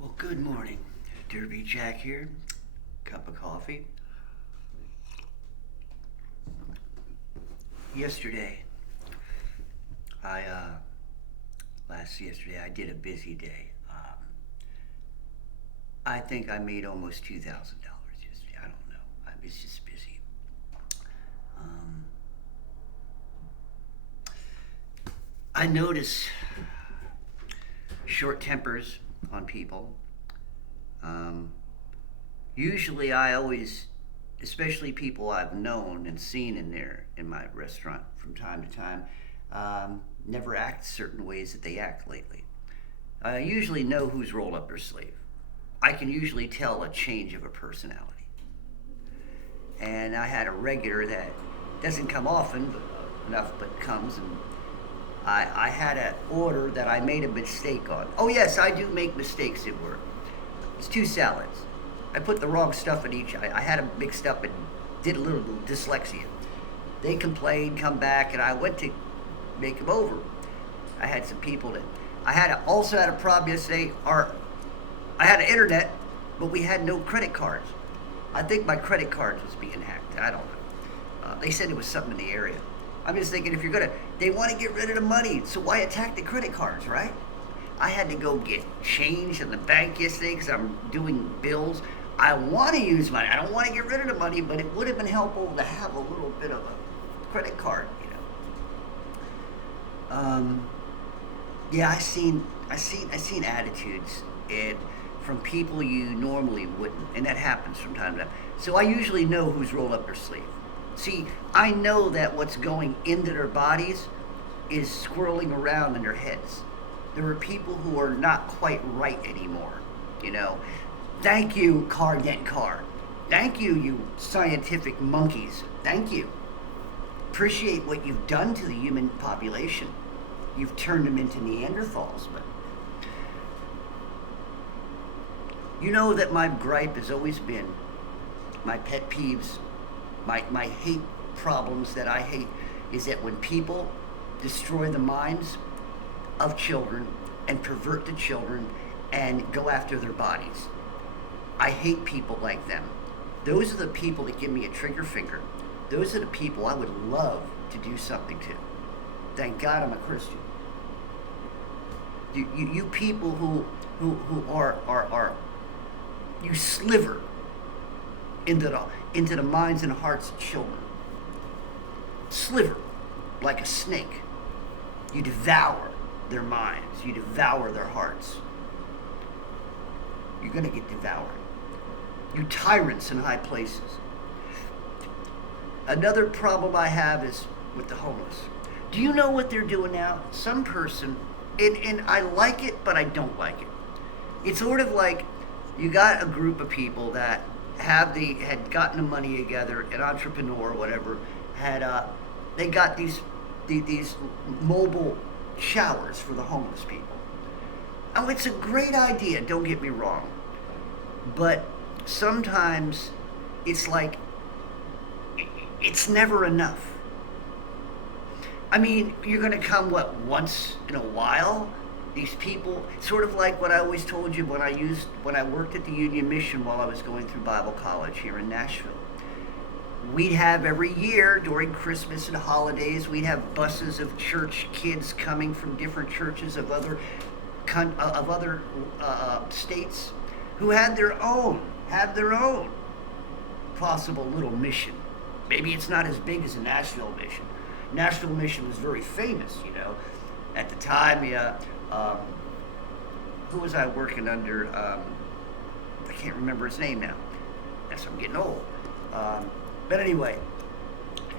Well, good morning. Derby Jack here. Cup of coffee. Yesterday, I, yesterday I did a busy day. I think I made almost $2,000 yesterday. I don't know. I was just busy. Um, I notice short tempers on people. Um, Usually, I always, especially people I've known and seen in there in my restaurant from time to time, never act certain ways that they act lately. I usually know who's rolled up their sleeve. I can usually tell a change of a personality. And I had a regular that doesn't come often, but enough, but comes, and I had an order that I made a mistake on. Oh yes, I do make mistakes at work. It's two salads. I put the wrong stuff in each. I had them mixed up and did a little dyslexia. They complained, come back, and I went to make them over. I had some people that also had a problem yesterday. I had an internet, but we had no credit cards. I think my credit card was being hacked. I don't know. They said it was something in the area. I'm just thinking, if you're gonna, they want to get rid of the money, so why attack the credit cards, right? I had to go get change in the bank yesterday because I'm doing bills. I want to use money. I don't want to get rid of the money, but it would have been helpful to have a little bit of a credit card, Yeah, I seen attitudes and from people you normally wouldn't, and that happens from time to time. So I usually know who's rolled up their sleeve. See, I know that what's going into their bodies is swirling around in their heads. There are people who are not quite right anymore, you know. Thank you, car get car. Thank you, you scientific monkeys. Thank you. Appreciate what you've done to the human population. You've turned them into Neanderthals, but you know that my gripe has always been, my pet peeves, my hate problems that I hate, is that when people destroy the minds of children and pervert the children and go after their bodies. I hate people like them. Those are the people that give me a trigger finger. Those are the people I would love to do something to. Thank God I'm a Christian. You people who are you sliver into the minds and hearts of children. Sliver like a snake. You devour their minds. You devour their hearts. You're going to get devoured. You tyrants in high places. Another problem I have is with the homeless. Do you know what they're doing now? Some person, and I like it, but I don't like it. It's sort of like you got a group of people that had gotten the money together, an entrepreneur or whatever, they got these mobile showers for the homeless people. Oh, it's a great idea, don't get me wrong. But sometimes it's like, it's never enough. I mean, you're going to come, once in a while? These people, sort of like what I always told you when I worked at the Union Mission while I was going through Bible college here in Nashville. We'd have every year during Christmas and holidays, we'd have buses of church kids coming from different churches of other states who had their own possible little mission. Maybe it's not as big as the Nashville mission. Nashville mission was very famous, at the time. Who was I working under? I can't remember his name now. Yes, I'm getting old. But anyway,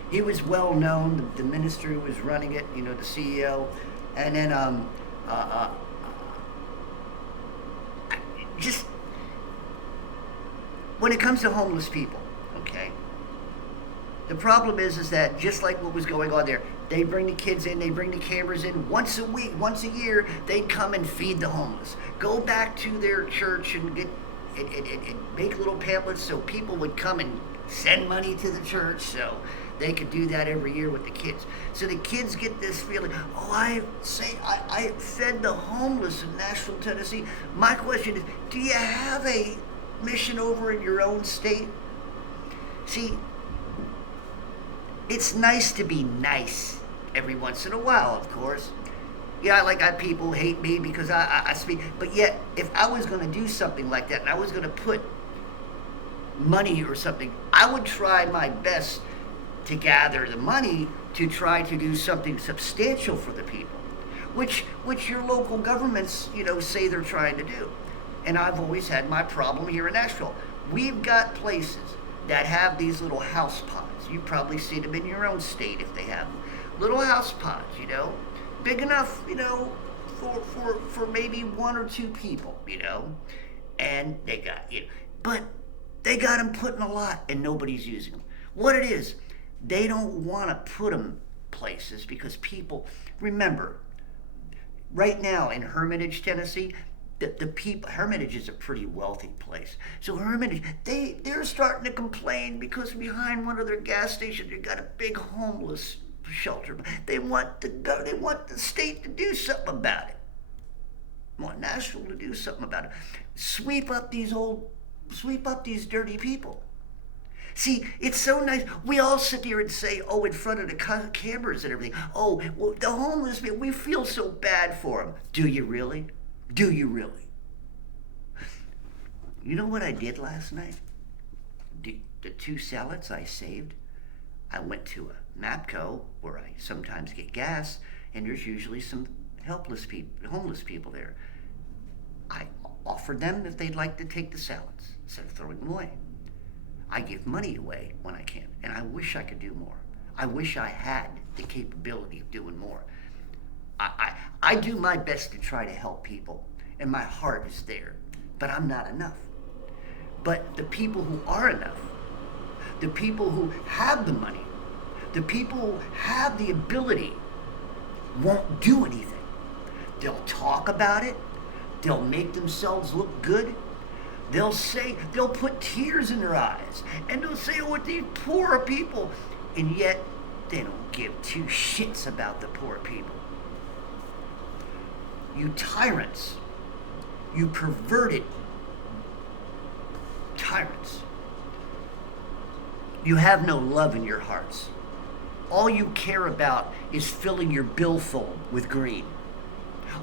he was well known. The minister who was running it, the CEO, and then just when it comes to homeless people, okay. The problem is that just like what was going on there, they bring the kids in, they bring the cameras in once a week, once a year. They'd come and feed the homeless. Go back to their church and make little pamphlets so people would come and send money to the church so They could do that every year with the kids. So the kids get this feeling, oh, I fed the homeless in Nashville, Tennessee. My question is, do you have a mission over in your own state? See, it's nice to be nice every once in a while, of course. Yeah, like people hate me because I speak. But yet, if I was going to do something like that and I was going to put money or something, I would try my best to gather the money to try to do something substantial for the people, which your local governments, say they're trying to do. And I've always had my problem here in Nashville. We've got places that have these little house pods. You've probably seen them in your own state if they have them. Little house pods, big enough, for maybe one or two people, and they got, but they got them put in a lot and nobody's using them. What it is, they don't want to put them places because people, remember, right now in Hermitage, Tennessee, the people, Hermitage is a pretty wealthy place. So Hermitage, they're starting to complain because behind one of their gas stations, they got a big homeless shelter. They want the state to do something about it. They want Nashville to do something about it. Sweep up these dirty people. See, it's so nice. We all sit here and say, oh, in front of the cameras and everything, oh, well, the homeless people, we feel so bad for them. Do you really? Do you really? You know what I did last night? The 2 salads I saved, I went to a MAPCO where I sometimes get gas, and there's usually some homeless people there. I offered them if they'd like to take the salads instead of throwing them away. I give money away when I can, and I wish I could do more. I wish I had the capability of doing more. I do my best to try to help people, and my heart is there, but I'm not enough. But the people who are enough, the people who have the money, the people who have the ability won't do anything. They'll talk about it. They'll make themselves look good. They'll put tears in their eyes, and they'll say, oh, these poor people. And yet, they don't give 2 shits about the poor people. You tyrants, you perverted tyrants. You have no love in your hearts. All you care about is filling your billfold with greed.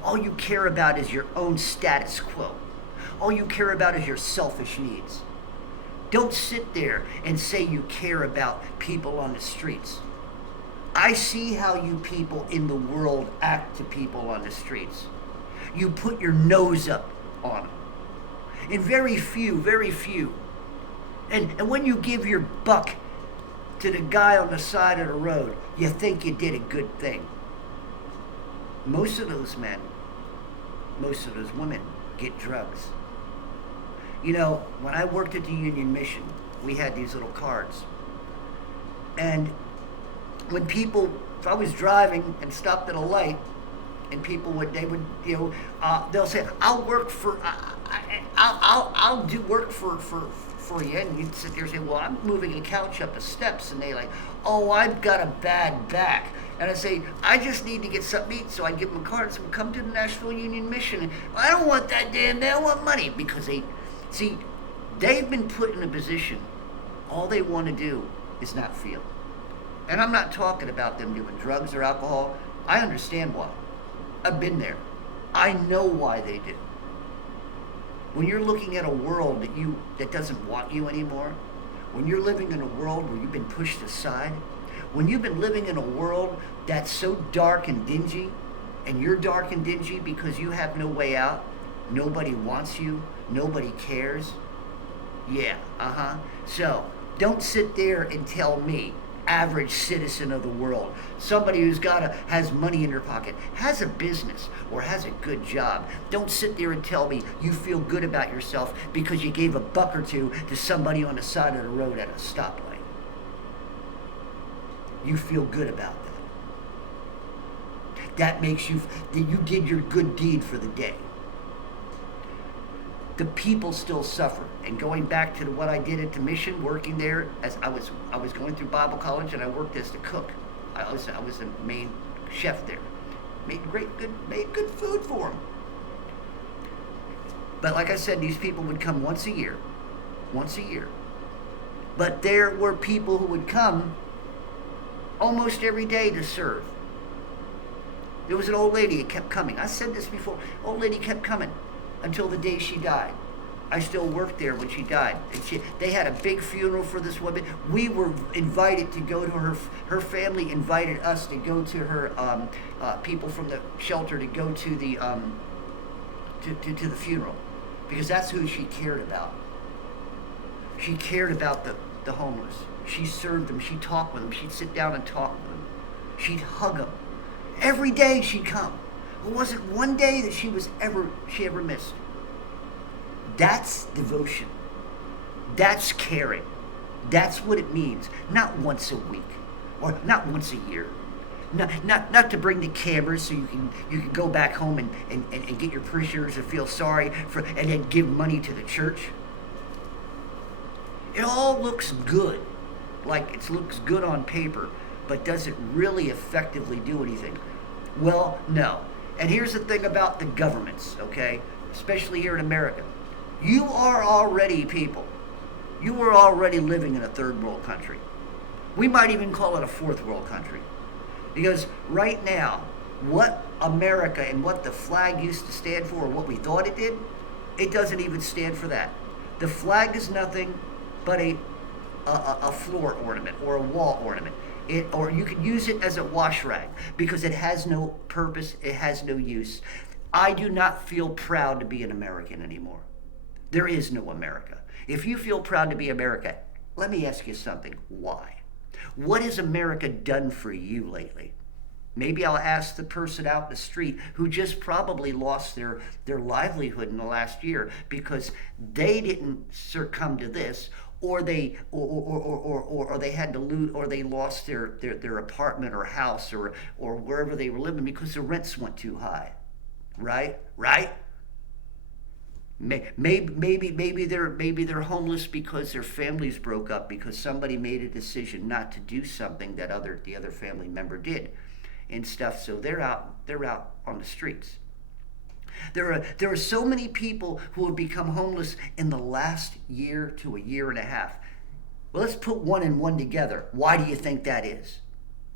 All you care about is your own status quo. All you care about is your selfish needs. Don't sit there and say you care about people on the streets. I see how you people in the world act to people on the streets. You put your nose up on them. And very few. And when you give your buck to the guy on the side of the road, you think you did a good thing. Most of those men, most of those women get drugs. When I worked at the Union Mission, we had these little cards. And when if I was driving and stopped at a light, and people they'll say, I'll work for, I'll do work for you. And you'd sit there and say, well, I'm moving a couch up the steps. And they oh, I've got a bad back. And I say, I just need to get something to eat. So I give them a card and say, well, come to the Nashville Union Mission. And I don't want that damn, they don't want money. Because they've been put in a position, all they want to do is not feel. And I'm not talking about them doing drugs or alcohol. I understand why. I've been there. I know why they do. When you're looking at a world that doesn't want you anymore, when you're living in a world where you've been pushed aside, when you've been living in a world that's so dark and dingy, and you're dark and dingy because you have no way out, nobody wants you, nobody cares. Yeah, So, don't sit there and tell me, average citizen of the world, somebody who's has money in their pocket, has a business, or has a good job. Don't sit there and tell me you feel good about yourself because you gave a buck or two to somebody on the side of the road at a stoplight. You feel good about that. That makes you did your good deed for the day. the people still suffer. And going back to what I did at the mission, working there, as I was going through Bible college, and I worked as the cook. I was the main chef there. Made good food for them. But like I said, these people would come once a year. But there were people who would come almost every day to serve. There was an old lady that kept coming. I said this before. Old lady kept coming until the day she died. I still worked there when she died. And they had a big funeral for this woman. We were invited to go to her family invited us to go to her, people from the shelter to go to the, to the funeral. Because that's who she cared about. She cared about the homeless. She served them. She talked with them. She'd sit down and talk with them. She'd hug them. Every day she'd come. There wasn't one day that she ever missed. That's devotion. That's caring. That's what it means. Not once a week, or not once a year. Not to bring the cameras so you can go back home and get your parishioners to feel sorry for and then give money to the church. It all looks good, like it looks good on paper, but does it really effectively do anything? Well, no. And here's the thing about the governments, okay? Especially here in America. You are already people. You are already living in a third world country. We might even call it a fourth world country. Because right now, what America and what the flag used to stand for, or what we thought it did, it doesn't even stand for that. The flag is nothing but a floor ornament or a wall ornament. Or you can use it as a wash rag because it has no purpose, it has no use. I do not feel proud to be an American anymore. There is no America. If you feel proud to be America, let me ask you something. Why? What has America done for you lately? Maybe I'll ask the person out in the street who just probably lost their livelihood in the last year because they didn't succumb to this, or they had to lose, or they lost their apartment or house or wherever they were living because the rents went too high. Right? Maybe they're homeless because their families broke up because somebody made a decision not to do something that the other family member did and stuff. So they're out on the streets. There are so many people who have become homeless in the last year to a year and a half. Well, let's put one and one together. Why do you think that is?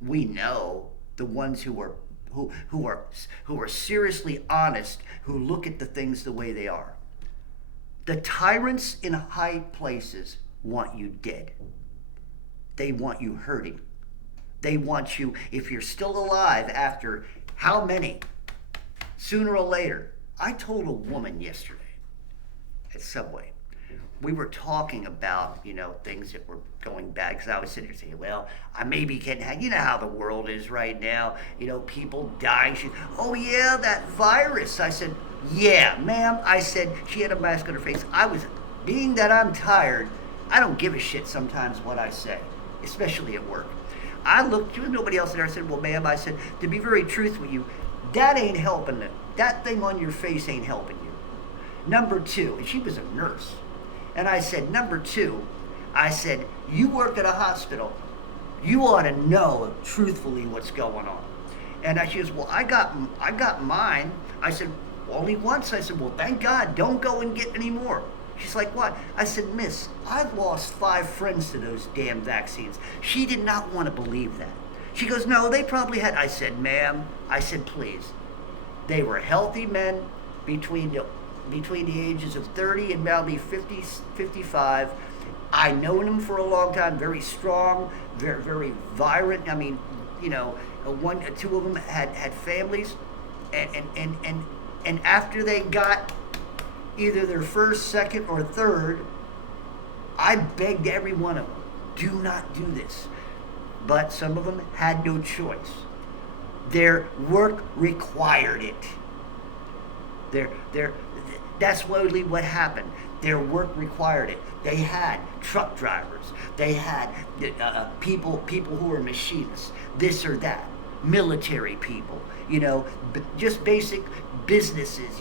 We know the ones who are seriously honest, who look at the things the way they are. The tyrants in high places want you dead. They want you hurting. They want you, if you're still alive after how many, sooner or later. I told a woman yesterday at Subway, we were talking about, things that were going bad, because I was sitting there saying, well, I maybe can have, you know how the world is right now, people dying. Oh yeah, that virus. I said, yeah, ma'am. I said, she had a mask on her face. Being that I'm tired, I don't give a shit sometimes what I say, especially at work. I looked, there was nobody else there. I said, well, ma'am, I said, to be very truthful with you, that ain't helping it. That thing on your face ain't helping you. Number two, and she was a nurse. And I said, number two, I said, you work at a hospital. You ought to know truthfully what's going on. And she goes, well, I got mine. I said, only once. I said, well, thank God, don't go and get any more. She's like, what? I said, miss, I've lost 5 friends to those damn vaccines. She did not want to believe that. She goes, no, they probably had. I said, ma'am, I said, please. They were healthy men between the ages of 30 and probably 50, 55. I known them for a long time, very strong, very, very vibrant. I mean, two of them had families, and after they got either their first, second, or third, I begged every one of them, do not do this. But some of them had no choice. Their work required it. That's what happened. Their work required it. They had truck drivers. They had people who were machinists, this or that. military people, just basic businesses,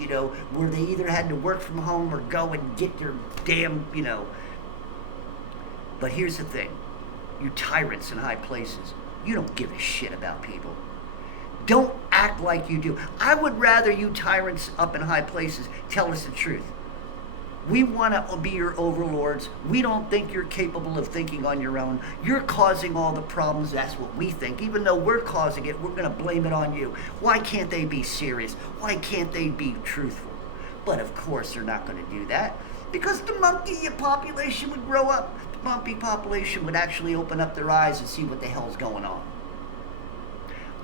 where they either had to work from home or go and get their damn. But here's the thing, you tyrants in high places, you don't give a shit about people. Don't act like you do. I would rather you tyrants up in high places tell us the truth. We want to be your overlords. We don't think you're capable of thinking on your own. You're causing all the problems. That's what we think. Even though we're causing it, we're going to blame it on you. Why can't they be serious? Why can't they be truthful? But of course they're not going to do that, because the monkey population would grow up. The monkey population would actually open up their eyes and see what the hell's going on.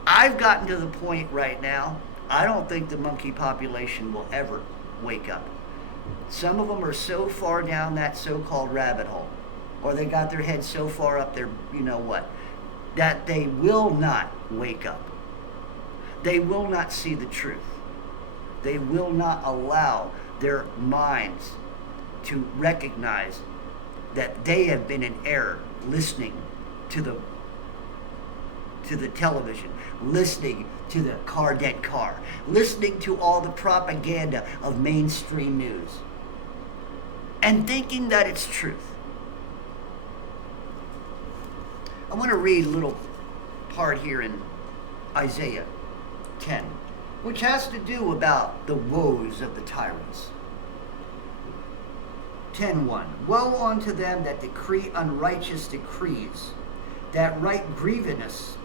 I've gotten to the point right now, I don't think the monkey population will ever wake up. Some of them are so far down that so-called rabbit hole, or they got their head so far up there, that they will not wake up. They will not see the truth. They will not allow their minds to recognize that they have been in error listening to the television, listening to the dead car, listening to all the propaganda of mainstream news, and thinking that it's truth. I want to read a little part here in Isaiah 10, which has to do about the woes of the tyrants. 10:1. Woe unto them that decree unrighteous decrees, that write grievous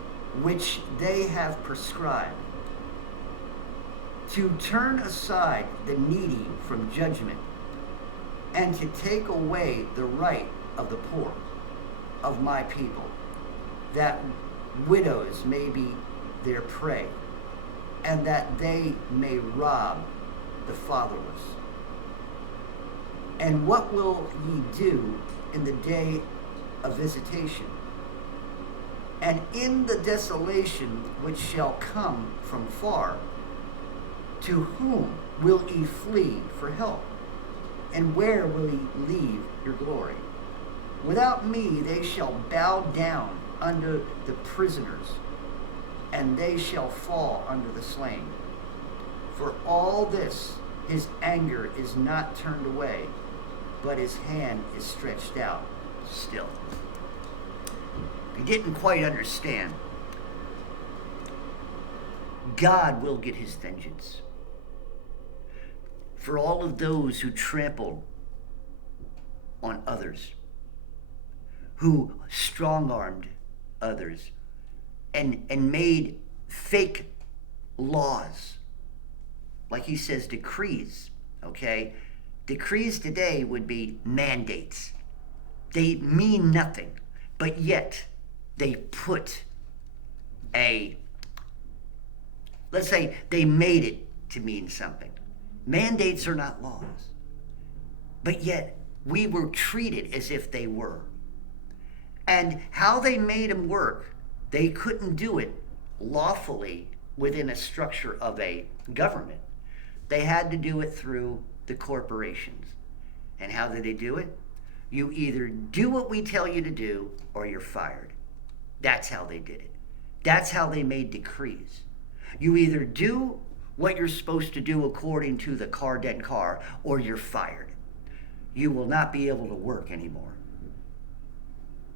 which they have prescribed, to turn aside the needy from judgment, and to take away the right of the poor of my people, that widows may be their prey, and that they may rob the fatherless. And what will ye do in the day of visitation, and in the desolation which shall come from far? To whom will ye flee for help? And where will ye leave your glory? Without me they shall bow down under the prisoners, and they shall fall under the slain. For all this his anger is not turned away, but his hand is stretched out still. He didn't quite understand. God will get his vengeance for all of those who trample on others, who strong-armed others, and made fake laws. Like he says, decrees, okay? Decrees today would be mandates. They mean nothing, but yet they put let's say they made it to mean something. Mandates are not laws, but yet we were treated as if they were. And how they made them work, they couldn't do it lawfully within a structure of a government. They had to do it through the corporations. And how did they do it? You either do what we tell you to do or you're fired. That's how they did it. That's how they made decrees. You either do what you're supposed to do according to the dead car or you're fired. You will not be able to work anymore.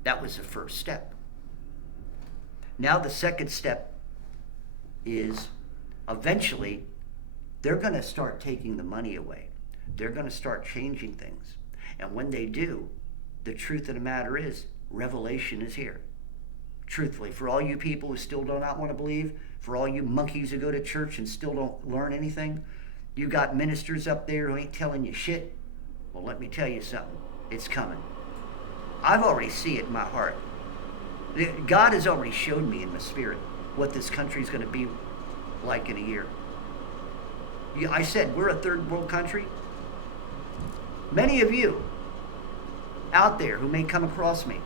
That was the first step. Now the second step is eventually they're going to start taking the money away. They're going to start changing things. And when they do, the truth of the matter is, revelation is here. Truthfully, for all you people who still do not want to believe, for all you monkeys who go to church and still don't learn anything, you got ministers up there who ain't telling you shit. Well, let me tell you something. It's coming. I've already seen it in my heart. God has already showed me in the spirit what this country is going to be like in a year. I said we're a third world country. Many of you out there who may come across me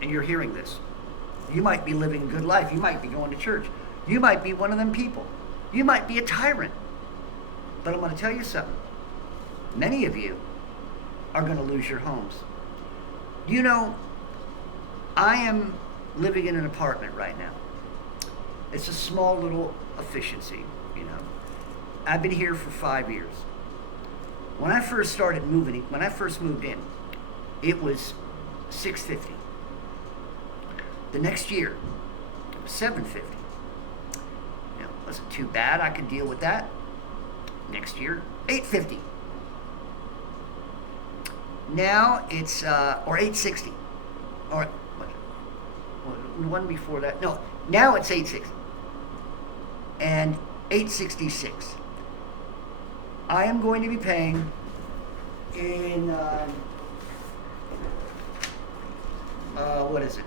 and you're hearing this, you might be living a good life. You might be going to church. You might be one of them people. You might be a tyrant. But I'm going to tell you something. Many of you are going to lose your homes. You know, I am living in an apartment right now. It's a small little efficiency, you know. I've been here for 5 years. When I first started moving, when I first moved in, it was 650. The next year, it was 750. You know, wasn't too bad. I could deal with that. Next year, 850. Now it's or 860, or what? One before that. No, now it's 860 and 866. I am going to be paying in what is it?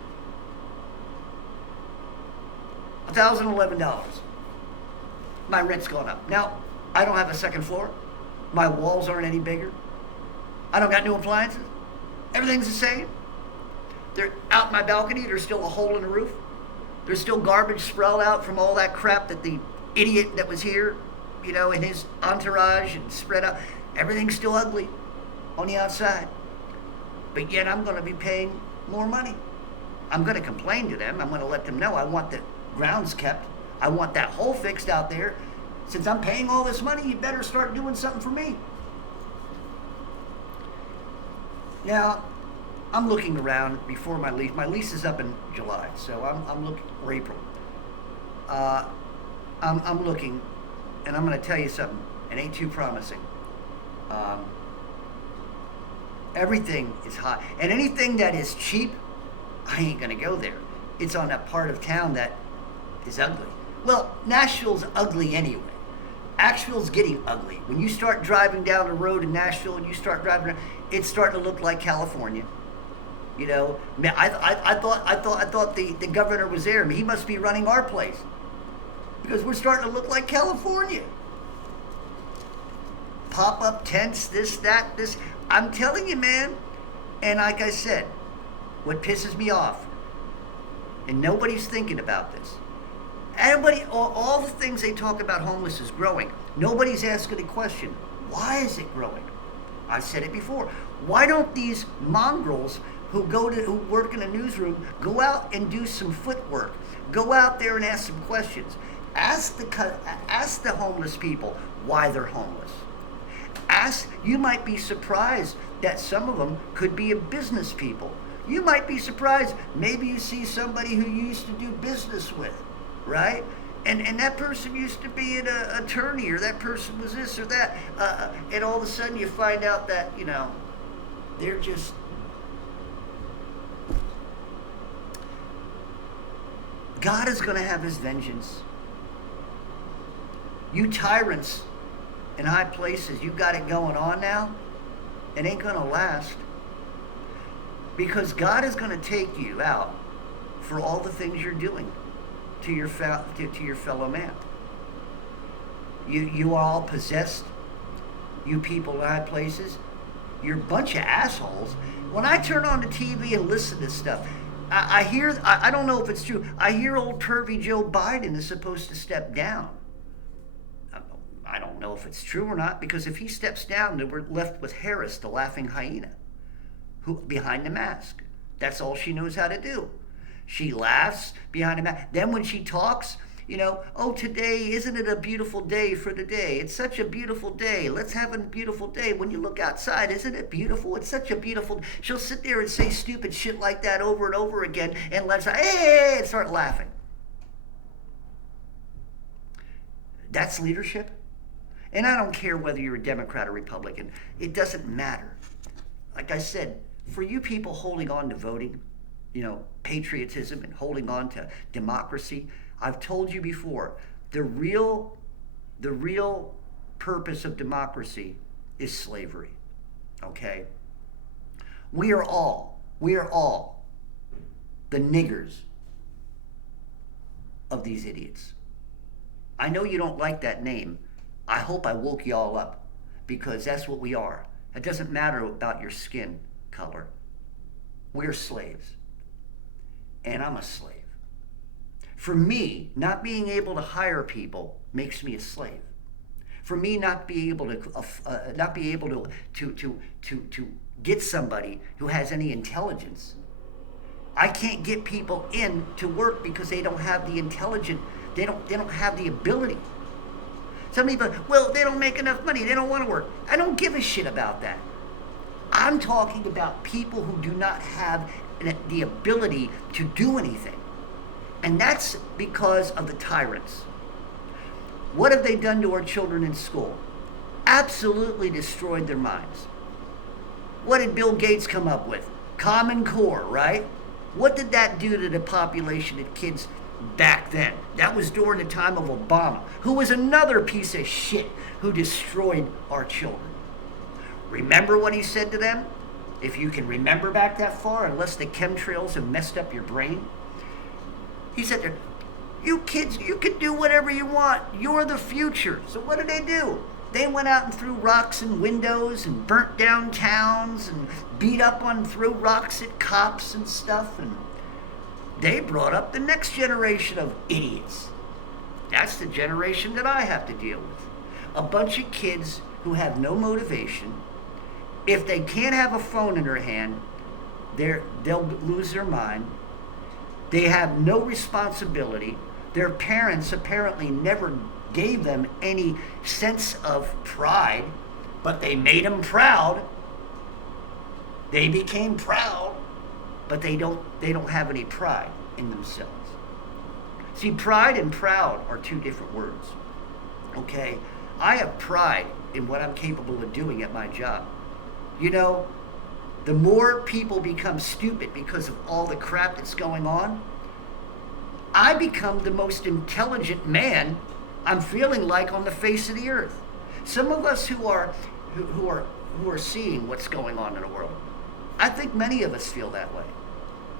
$1,011. My rent's gone up. Now, I don't have a second floor. My walls aren't any bigger. I don't got new appliances. Everything's the same. They're out my balcony. There's still a hole in the roof. There's still garbage sprawled out from all that crap that the idiot that was here, you know, in his entourage and spread out. Everything's still ugly on the outside. But yet I'm going to be paying more money. I'm going to complain to them. I'm going to let them know I want the grounds kept. I want that hole fixed out there. Since I'm paying all this money, you better start doing something for me. Now, I'm looking around before my lease. My lease is up in July, so I'm looking, or April. I'm looking, and I'm going to tell you something. It ain't too promising. Everything is high, and anything that is cheap, I ain't going to go there. It's on that part of town that is ugly. Well, Nashville's ugly anyway. Asheville's getting ugly. When you start driving down the road in Nashville and you start driving around, it's starting to look like California. You know, I thought the governor was there. I mean, he must be running our place because we're starting to look like California. Pop-up tents, this, that, this. I'm telling you, man. And like I said, what pisses me off, and nobody's thinking about this. Everybody, all the things they talk about homeless is growing. Nobody's asking the question, why is it growing? I said it before. Why don't these mongrels who work in a newsroom go out and do some footwork? Go out there and ask some questions. Ask the homeless people why they're homeless. You might be surprised that some of them could be a business people. You might be surprised. Maybe you see somebody who you used to do business with. Right? And that person used to be an attorney, or that person was this or that. And all of a sudden you find out that, you know, they're just... God is going to have his vengeance. You tyrants in high places, you got it going on now. It ain't going to last. Because God is going to take you out for all the things you're doing to your fellow man. You are all possessed. You people in high places, you're a bunch of assholes. When I turn on the TV and listen to stuff, I hear, I don't know if it's true, I hear old pervy Joe Biden is supposed to step down. I don't know if it's true or not, because if he steps down, then we're left with Harris, the laughing hyena, who behind the mask. That's all she knows how to do. She laughs behind a mask. Then when she talks, you know, oh, today, isn't it a beautiful day for the day? It's such a beautiful day. Let's have a beautiful day. When you look outside, isn't it beautiful? It's such a beautiful... She'll sit there and say stupid shit like that over and over again, and let's, hey, and start laughing. That's leadership. And I don't care whether you're a Democrat or Republican. It doesn't matter. Like I said, for you people holding on to voting, you know, patriotism and holding on to democracy, I've told you before, the real purpose of democracy is slavery. Okay? We are all the niggers of these idiots. I know you don't like that name. I hope I woke you all up, because that's what we are. It doesn't matter about your skin color. We're slaves. And I'm a slave. For me, not being able to hire people makes me a slave. For me, not be able to get somebody who has any intelligence. I can't get people in to work because they don't have the They don't have the ability. Some people, well, they don't make enough money. They don't want to work. I don't give a shit about that. I'm talking about people who do not have the ability to do anything. And that's because of the tyrants. What have they done to our children in school? Absolutely destroyed their minds. What did Bill Gates come up with? Common Core, right? What did that do to the population of kids back then? That was during the time of Obama, who was another piece of shit who destroyed our children. Remember what he said to them? If you can remember back that far, unless the chemtrails have messed up your brain. He said, you kids, you can do whatever you want. You're the future. So what did they do? They went out and threw rocks in windows and burnt down towns and beat up on, threw rocks at cops and stuff. And they brought up the next generation of idiots. That's the generation that I have to deal with. A bunch of kids who have no motivation. If they can't have a phone in their hand, they'll lose their mind. They have no responsibility. Their parents apparently never gave them any sense of pride, but they made them proud. They became proud, but they don't have any pride in themselves. See, pride and proud are two different words. Okay? I have pride in what I'm capable of doing at my job. You know, the more people become stupid because of all the crap that's going on, I become the most intelligent man I'm feeling like on the face of the earth. Some of us who are seeing what's going on in the world, I think many of us feel that way.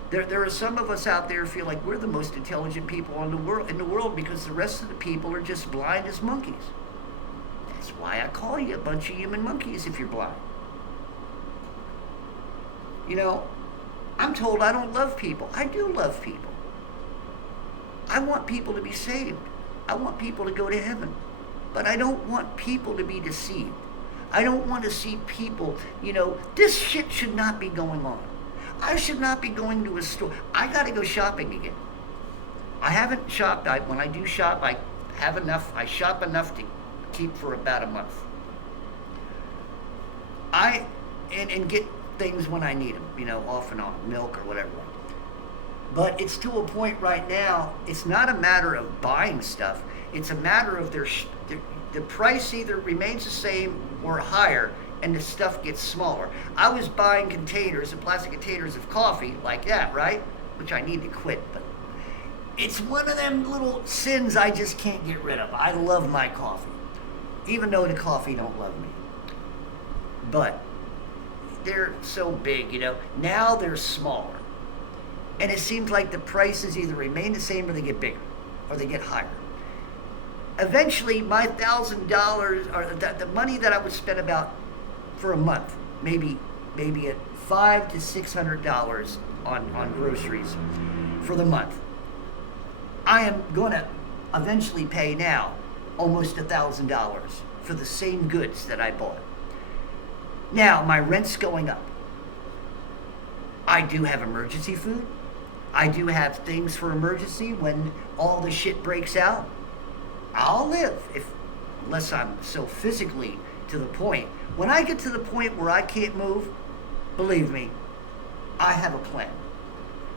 There are some of us out there who feel like we're the most intelligent people in the world because the rest of the people are just blind as monkeys. That's why I call you a bunch of human monkeys if you're blind. You know, I'm told I don't love people. I do love people. I want people to be saved. I want people to go to heaven. But I don't want people to be deceived. I don't want to see people, this shit should not be going on. I should not be going to a store. I got to go shopping again. I haven't shopped. When I do shop, I have enough. I shop enough to keep for about a month. And get things when I need them, off and on, milk or whatever. But it's to a point right now, it's not a matter of buying stuff. It's a matter of the price either remains the same or higher, and the stuff gets smaller. I was buying plastic containers of coffee like that, right? Which I need to quit, but it's one of them little sins I just can't get rid of. I love my coffee, even though the coffee don't love me. But they're so big, Now they're smaller. And it seems like the prices either remain the same or they get bigger, or they get higher. Eventually, my $1,000, or the money that I would spend about for a month, maybe at $500 to $600 on groceries for the month, I am going to eventually pay now almost $1,000 for the same goods that I bought. Now, my rent's going up. I do have emergency food. I do have things for emergency when all the shit breaks out. I'll live unless I'm so physically to the point. When I get to the point where I can't move, believe me, I have a plan.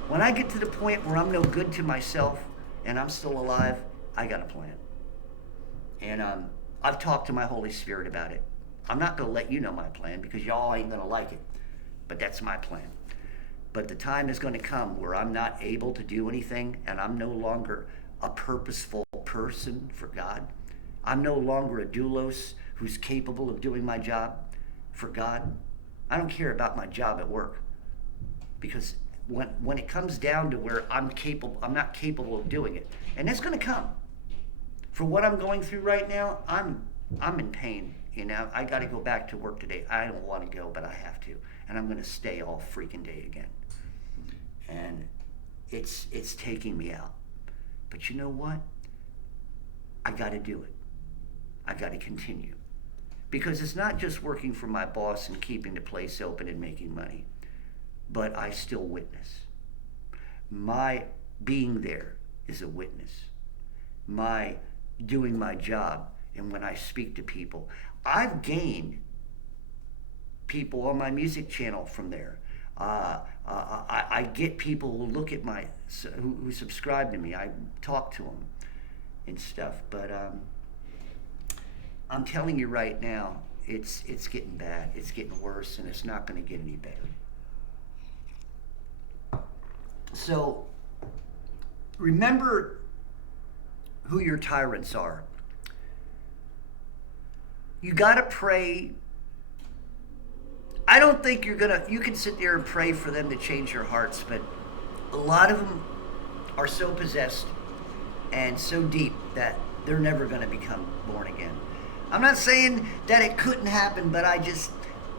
When I get to the point where I'm no good to myself and I'm still alive, I got a plan. And I've talked to my Holy Spirit about it. I'm not going to let you know my plan because y'all ain't going to like it. But that's my plan. But the time is going to come where I'm not able to do anything and I'm no longer a purposeful person for God. I'm no longer a doulos who's capable of doing my job for God. I don't care about my job at work because when it comes down to where I'm not capable of doing it, and that's going to come. For what I'm going through right now, I'm in pain. I got to go back to work today. I don't want to go, but I have to, and I'm going to stay all freaking day again. And it's taking me out. But you know what? I got to do it. I got to continue. Because it's not just working for my boss and keeping the place open and making money, but I still witness. My being there is a witness. my doing my job and when I speak to people. I've gained people on my music channel from there. I get people who look at who subscribe to me. I talk to them and stuff. But I'm telling you right now, it's getting bad. It's getting worse, and it's not going to get any better. So remember who your tyrants are. You got to pray. I don't think you can sit there and pray for them to change their hearts, but a lot of them are so possessed and so deep that they're never going to become born again. I'm not saying that it couldn't happen, but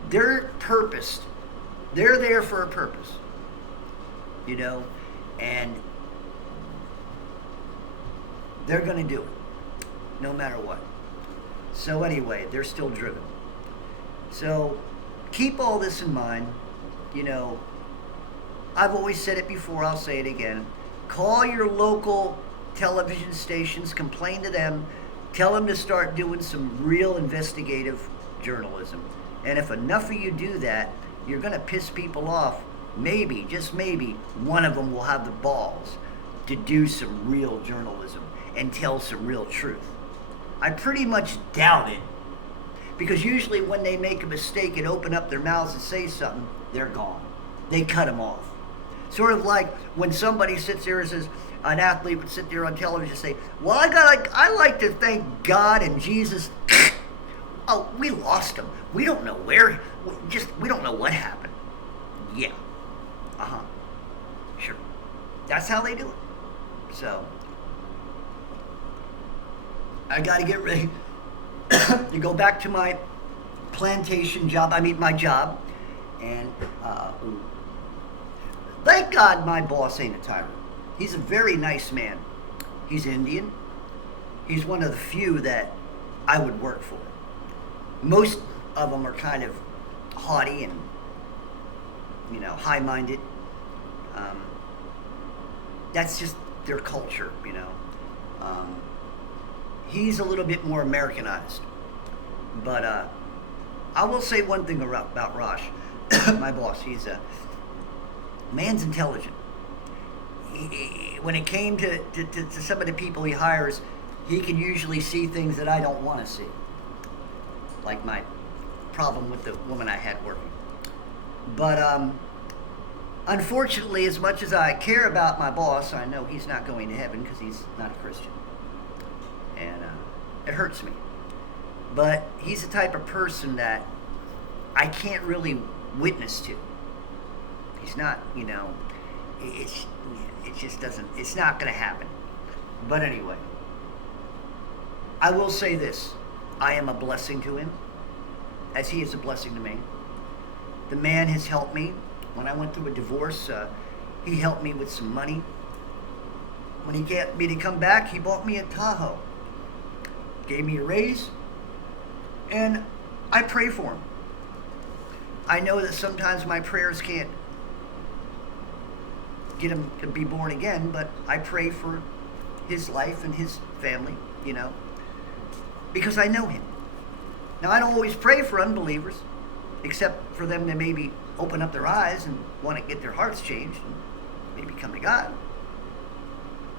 they're purposed. They're there for a purpose, and they're going to do it no matter what. So anyway, they're still driven. So keep all this in mind. I've always said it before, I'll say it again. Call your local television stations, complain to them, tell them to start doing some real investigative journalism. And if enough of you do that, you're going to piss people off. Maybe, just maybe, one of them will have the balls to do some real journalism and tell some real truth. I pretty much doubt it, because usually when they make a mistake and open up their mouths and say something, they're gone. They cut them off. Sort of like when somebody sits there and says, an athlete would sit there on television and say, well, I like to thank God and Jesus. Oh, we lost him. We don't know where, we don't know what happened. Yeah. Sure. That's how they do it. So, I got to get ready to go back to my plantation job. My job. And thank God my boss ain't a tyrant. He's a very nice man. He's Indian. He's one of the few that I would work for. Most of them are kind of haughty and, high-minded. That's just their culture, He's a little bit more Americanized. But I will say one thing about Raj, my boss. Man's intelligent. When it came to some of the people he hires, he can usually see things that I don't want to see. Like my problem with the woman I had working. But unfortunately, as much as I care about my boss, I know he's not going to heaven because he's not a Christian. And it hurts me. But he's the type of person that I can't really witness to. He's not, it just doesn't, it's not going to happen. But anyway, I will say this. I am a blessing to him, as he is a blessing to me. The man has helped me. When I went through a divorce, he helped me with some money. When he got me to come back, he bought me a Tahoe. Gave me a raise. And I pray for him. I know that sometimes my prayers can't get him to be born again, but I pray for his life and his family, because I know him. Now, I don't always pray for unbelievers, except for them to maybe open up their eyes and want to get their hearts changed and maybe come to God.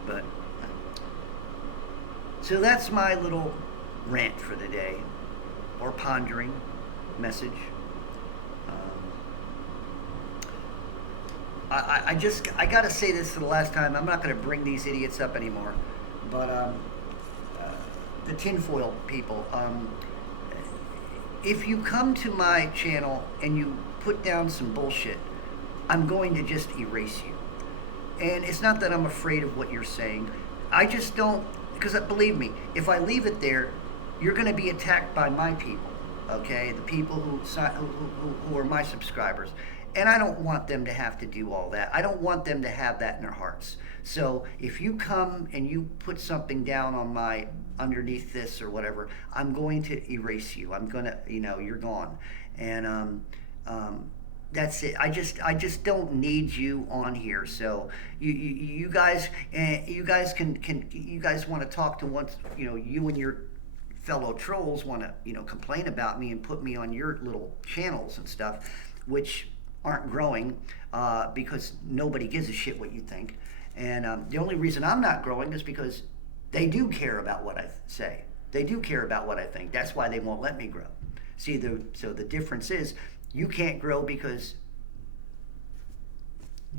But, so that's my little rant for the day, or pondering message. I got to say this for the last time. I'm not going to bring these idiots up anymore. But the tinfoil people, if you come to my channel and you put down some bullshit, I'm going to just erase you. And it's not that I'm afraid of what you're saying. I just don't, because believe me, if I leave it there, you're going to be attacked by my people, okay? The people who are my subscribers. And I don't want them to have to do all that. I don't want them to have that in their hearts. So if you come and you put something down on underneath this or whatever, I'm going to erase you. I'm going to, you're gone. And That's it. I just don't need you on here. So you guys you guys can you guys want to talk to once you and your fellow trolls want to complain about me and put me on your little channels and stuff, which aren't growing because nobody gives a shit what you think. And the only reason I'm not growing is because they do care about what I say. They do care about what I think. That's why they won't let me grow. See, so the difference is you can't grow because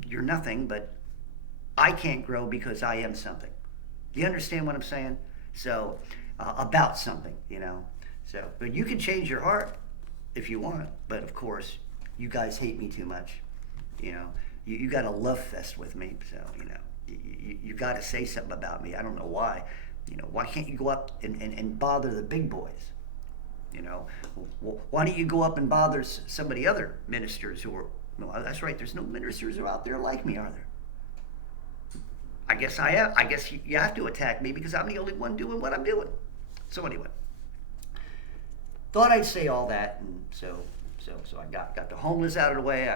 you're nothing, but I can't grow because I am something. Do you understand what I'm saying? So, about something. So, but you can change your heart if you want, but of course, you guys hate me too much. You know, you got a love fest with me, so you got to say something about me. I don't know why. Why can't you go up and bother the big boys? Well, why don't you go up and bother some of the other ministers who are? No, that's right. There's no ministers who are out there like me, are there? I guess I am. I guess you have to attack me because I'm the only one doing what I'm doing. So anyway, thought I'd say all that, and so I got the homeless out of the way.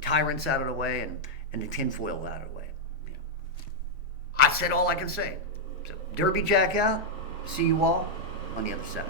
Tyrants out of the way, and the tinfoil out of the way. I said all I can say. So Derby Jack out. See you all on the other side.